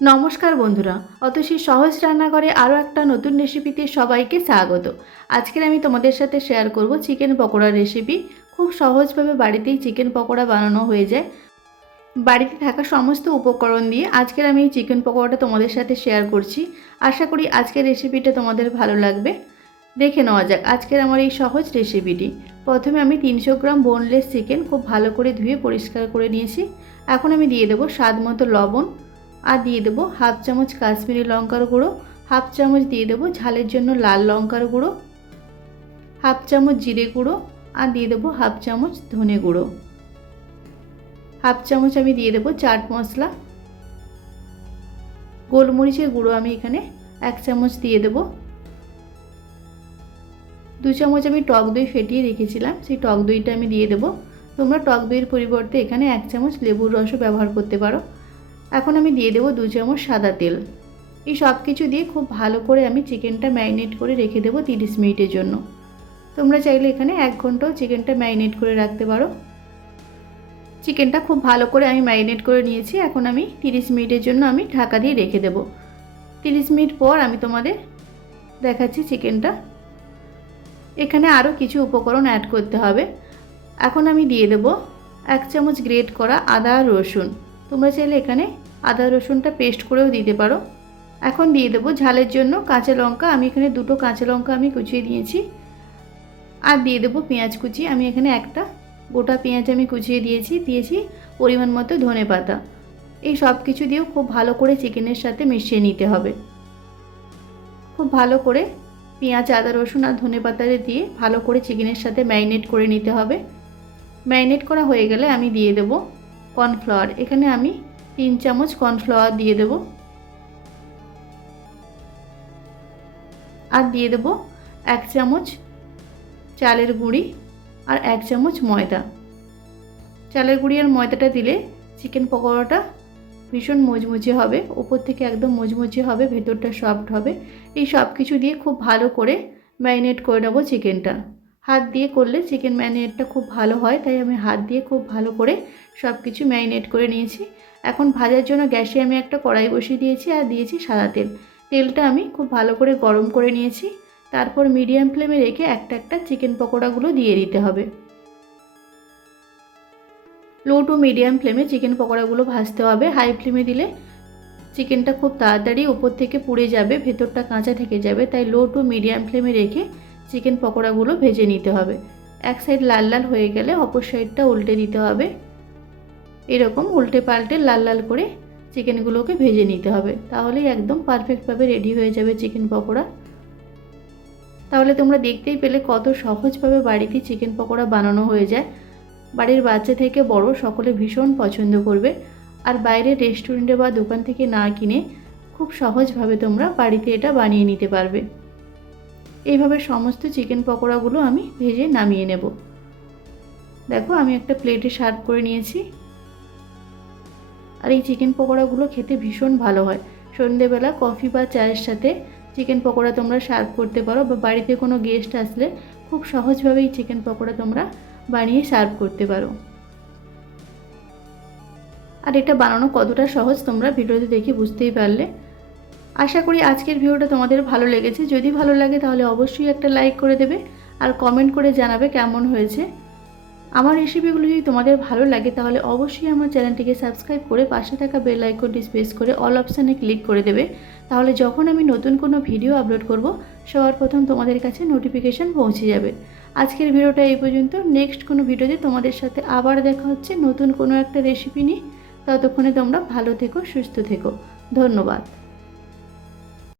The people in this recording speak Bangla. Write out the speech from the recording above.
নমস্কার বন্ধুরা, অতসী সহজ রান্নাঘরে আরও একটা নতুন রেসিপিতে সবাইকে স্বাগত। আজকের আমি তোমাদের সাথে শেয়ার করব চিকেন পকোড়ার রেসিপি। খুব সহজভাবে বাড়িতেই চিকেন পকোড়া বানানো হয়ে যায়। বাড়িতে থাকা সমস্ত উপকরণ দিয়ে আজকের আমি এই চিকেন পকোড়াটা তোমাদের সাথে শেয়ার করছি। আশা করি আজকের রেসিপিটা তোমাদের ভালো লাগবে। দেখে নেওয়া যাক আজকের আমার এই সহজ রেসিপিটি। প্রথমে আমি 300 গ্রাম বোনলেস চিকেন খুব ভালো করে ধুয়ে পরিষ্কার করে নিয়েছি। এখন আমি দিয়ে দেবো স্বাদ মতো লবণ, আর দিয়ে দেবো হাফ চামচ কাশ্মীরি লঙ্কার গুঁড়ো, হাফ চামচ দিয়ে দেবো ঝালের জন্য লাল লঙ্কার গুঁড়ো, হাফ চামচ জিরে গুঁড়ো, আর দিয়ে দেবো হাফ চামচ ধনে গুঁড়ো, হাফ চামচ আমি দিয়ে দেবো চাট মশলা, গোলমরিচের গুঁড়ো আমি এখানে 1 চামচ দিয়ে দেবো, 2 চামচ আমি টক দই ফেটিয়ে রেখেছিলাম সেই টক দইটা আমি দিয়ে দেবো। তোমরা টক দইয়ের পরিবর্তে এখানে 1 চামচ লেবুর রসও ব্যবহার করতে পারো। এখন আমি দিয়ে দেবো 2 চামচ সাদা তেল। এই সব কিছু দিয়ে খুব ভালো করে আমি চিকেনটা ম্যারিনেট করে রেখে দেবো 30 মিনিটের জন্য। তোমরা চাইলে এখানে 1 ঘন্টাও চিকেনটা ম্যারিনেট করে রাখতে পারো। চিকেনটা খুব ভালো করে আমি ম্যারিনেট করে নিয়েছি। এখন আমি 30 মিনিটের জন্য আমি ঢাকা দিয়ে রেখে দেবো। 30 মিনিট পর আমি তোমাদের দেখাচ্ছি চিকেনটা। এখানে আরও কিছু উপকরণ অ্যাড করতে হবে। এখন আমি দিয়ে দেবো 1 চামচ গ্রেট করা আদা আর রসুন। তোমরা চাইলে এখানে আদা রসুনটা পেস্ট করেও দিতে পারো। এখন দিয়ে দেবো ঝালের জন্য কাঁচা লঙ্কা। আমি এখানে 2টো কাঁচা লঙ্কা আমি কুচিয়ে দিয়েছি। আর দিয়ে দেবো পেঁয়াজ কুচি। আমি এখানে একটা গোটা পেঁয়াজ আমি কুচিয়ে দিয়েছি পরিমাণ মতো ধনেপাতা। এই সব কিছু দিয়েও খুব ভালো করে চিকেনের সাথে মিশিয়ে নিতে হবে। খুব ভালো করে পেঁয়াজ, আদা, রসুন আর ধনেপাতা দিয়ে ভালো করে চিকেনের সাথে ম্যারিনেট করে নিতে হবে। ম্যারিনেট করা হয়ে গেলে আমি দিয়ে দেবো কর্নফ্লাওয়ার। এখানে আমি 3 চামচ কর্নফ্লাওয়ার দিয়ে দেবো। আর দিয়ে দেবো 1 চামচ চালের গুঁড়ি আর 1 চামচ ময়দা। চালের গুঁড়ি আর ময়দাটা দিলে চিকেন পকোড়াটা ভীষণ মুচমুচে হবে, উপর থেকে একদম মুচমুচে হবে, ভেতরটা সফট হবে। এই সব কিছু দিয়ে খুব ভালো করে ম্যারিনেট করে নেবো চিকেনটা। হাত দিয়ে করলে চিকেন ম্যারিনেটটা খুব ভালো হয়, তাই আমি হাত দিয়ে খুব ভালো করে সব কিছু ম্যারিনেট করে নিয়েছি। এখন ভাজার জন্য গ্যাসে আমি একটা কড়াই বসিয়ে দিয়েছি আর দিয়েছি সাদা তেল। তেলটা আমি খুব ভালো করে গরম করে নিয়েছি। তারপর মিডিয়াম ফ্লেমে রেখে একটা একটা চিকেন পকোড়াগুলো দিয়ে দিতে হবে। লো টু মিডিয়াম ফ্লেমে চিকেন পকোড়াগুলো ভাজতে হবে। হাই ফ্লেমে দিলে চিকেনটা খুব তাড়াতাড়ি উপর থেকে পুড়ে যাবে, ভেতরটা কাঁচা থেকে যাবে। তাই লো টু মিডিয়াম ফ্লেমে রেখে চিকেন পকোড়াগুলো ভেজে নিতে হবে। এক সাইড লাল লাল হয়ে গেলে অপর সাইডটা উল্টে দিতে হবে। এরকম উল্টে পাল্টে লাল লাল করে চিকেনগুলোকে ভেজে নিতে হবে। তাহলেই একদম পারফেক্টভাবে রেডি হয়ে যাবে চিকেন পকোড়া। তাহলে তোমরা দেখতেই পেলে কত সহজভাবে বাড়িতে চিকেন পকোড়া বানানো হয়ে যায়। বাড়ির বাচ্চা থেকে বড় সকলে ভীষণ পছন্দ করবে। আর বাইরে রেস্টুরেন্টে বা দোকান থেকে না কিনে খুব সহজভাবে তোমরা বাড়িতে এটা বানিয়ে নিতে পারবে। এইভাবে সমস্ত চিকেন পকোড়াগুলো আমি ভেজে নামিয়ে নেব। দেখো আমি একটা প্লেটে সার্ভ করে নিয়েছি। আর এই চিকেন পকোড়াগুলো খেতে ভীষণ ভালো হয়। সন্ধ্যেবেলা কফি বা চায়ের সাথে চিকেন পকোড়া তোমরা সার্ভ করতে পারো, বা বাড়িতে কোনো গেস্ট আসলে খুব সহজভাবে এই চিকেন পকোড়া তোমরা বানিয়ে সার্ভ করতে পারো। আর এটা বানানো কতটা সহজ তোমরা ভিডিওতে দেখে বুঝতেই পারলে। আশা করি আজকের ভিডিওটা তোমাদের ভালো লেগেছে। যদি ভালো লাগে তাহলে অবশ্যই একটা লাইক করে দেবে আর কমেন্ট করে জানাবে কেমন হয়েছে। আমার রেসিপিগুলো যদি তোমাদের ভালো লাগে তাহলে অবশ্যই আমার চ্যানেলটিকে সাবস্ক্রাইব করে পাশে থাকা বেল আইকনটি প্রেস করে অল অপশানে ক্লিক করে দেবে। তাহলে যখন আমি নতুন কোনো ভিডিও আপলোড করব সবার প্রথম তোমাদের কাছে নোটিফিকেশান পৌঁছে যাবে। আজকের ভিডিওটা এই পর্যন্ত। নেক্সট কোনো ভিডিওতে তোমাদের সাথে আবার দেখা হচ্ছে নতুন কোনো একটা রেসিপি নিয়ে। ততক্ষণে তোমরা ভালো থেকো, সুস্থ থেকো। ধন্যবাদ।